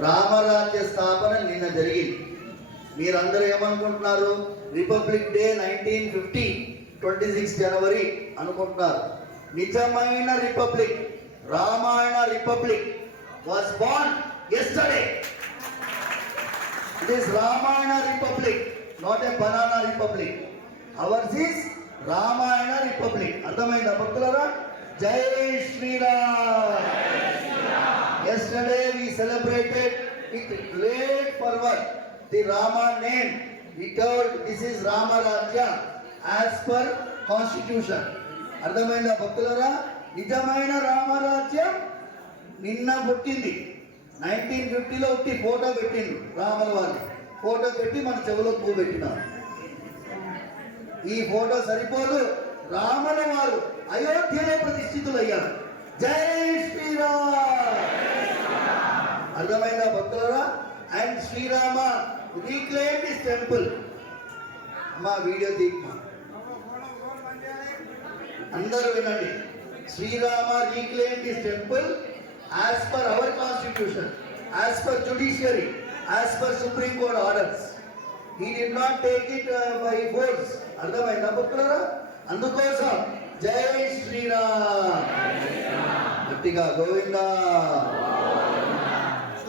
రామరాజ్య స్థాపన నిన్న జరిగింది. మీరందరూ ఏమనుకుంటున్నారు? రిపబ్లిక్ డే 1950 26 జనవరి అనుకుంటున్నారు. నిజమైన republic, Ramayana republic was born yesterday. It is Ramayana Republic, not a banana republic. Ours is Ramayana Republic. అర్థమైందా భక్తులారా? జై Sriram. Yesterday we celebrated with great fervor the Rama name. We told this is Rama Rajya as per constitution. అర్థమైందా భక్తులారా? నిజమైన రామరాజ్యం నిన్న పుట్టింది. 1950లో ఒకటి photo పెట్టిండు రాముల వారిని. ఫోటో పెట్టి మన చెవులో పువ్వు పెట్టినారు. ఈ ఫోటో సరిపోదు, రాముల వారు అయోధ్యలో ప్రతిష్ఠితులయ్యారు. జై శ్రీరామ్. అర్థమైందా భక్తులారా? And Srirama reclaim this temple. అమ్మా వీడియో తీయమ్మా, అందరూ వినండి. Srirama reclaim this temple as per our constitution, as per judiciary, as per Supreme Court orders. He did not take it by force. అర్థమైందా భక్తులారా? అందుకోసం జై శ్రీరామ్. గట్టిగా గోవిందా.